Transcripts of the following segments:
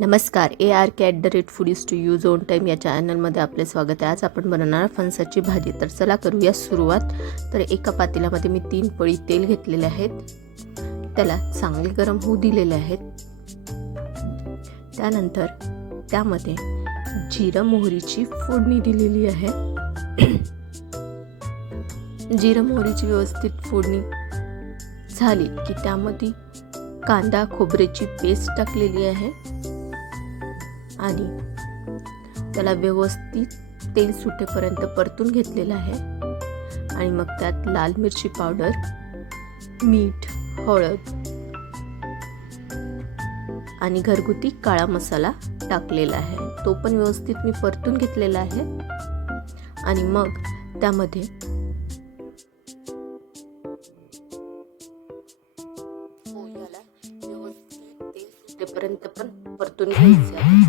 नमस्कार A R K at the rate foodies to use own time या चॅनलमध्ये आपले स्वागत आहे. आज आपण बनवणार फणसाची भाजी. तर चला करूया सुरुवात. तर एका पातेल्यामध्ये मी तीन पळी तेल घेतलेले आहेत. त्याला चांगले गरम होऊ दिलेले आहेत. त्यानंतर त्यामध्ये जिरं मोहरीची फोडणी दिलेली आहे. जिरं मोहरीची व्यवस्थित फोडणी झाली की त्यामध्ये कांदा खोबऱ्याची पेस्ट टाकलेली आहे. आणि त्याला व्यवस्थित तेल सुटेपर्यंत परतून घेतलेलं आहे. आणि मग त्यात लाल मिरची पावडर मीठ हळद आणि घरगुती काळा मसाला टाकलेला आहे. तो पण व्यवस्थित मी परतून घेतलेला आहे. आणि मग त्यामध्ये तेल पण परतून घ्यायचं आहे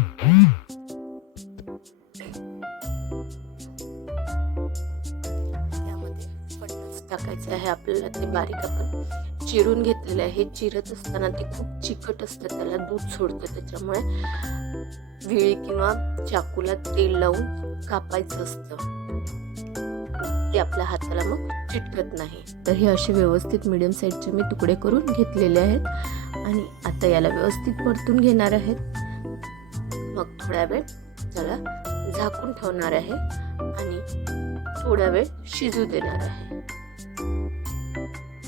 त्यामध्ये टाकायचं आहे आपल्याला ते बारीक आपण चिरून घेतलेलं आहे. चिरत असताना ते खूप चिकट असतं त्याला दूध सोडतं. त्याच्यामुळे विळी किंवा चाकूला तेल लावून कापायचं असतं. ते आपल्या हाताला मग चिटकत नाही. तर हे असे व्यवस्थित मिडियम साईजचे मी तुकडे करून घेतलेले आहेत. आणि आता याला व्यवस्थित परतून घेणार आहेत. मग थोड्या वेळ त्याला झाकून ठेवणार आहे. आणि थोडा वेळ शिजू देणार आहे.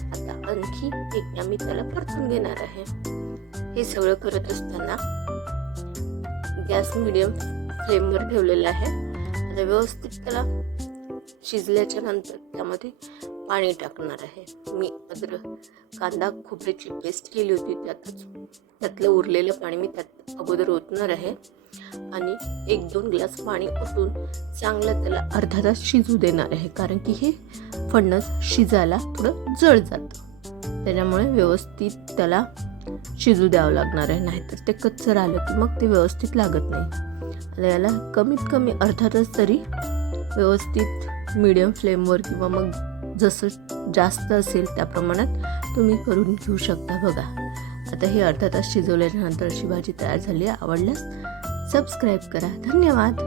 आता आणखी एकदा मी त्याला परतून घेणार आहे. हे सगळं करत असताना गॅस मिडियम फ्लेमवर ठेवलेला आहे. आता व्यवस्थित त्याला शिजल्याच्या नंतर त्यामध्ये पाणी टाकणार आहे. मी अद्रक कांदा खोबऱ्याची पेस्ट केली होती त्यातच. त्यातलं उरलेलं पाणी मी त्यात अगोदर ओतणार आहे आणि एक दोन ग्लास पाणी ओतून चांगलं त्याला अर्धा तास शिजू देणार आहे कारण की हे फणस शिजायला थोडं जड जातं. त्याच्यामुळे व्यवस्थित त्याला शिजू द्यावं लागणार आहे नाहीतर ते कच्चं राहिलं की मग ते व्यवस्थित लागत नाही. याला कमीत कमी अर्धा तास तरी व्यवस्थित मीडियम फ्लेमवर किंवा मग जसं जास्त असेल त्या प्रमाणात तुम्ही करून घेऊ शकता बघा. आता हे अर्धा तास शिजवल्यानंतर अशी भाजी तयार झाली. आवडल्यास सबस्क्राईब करा. धन्यवाद!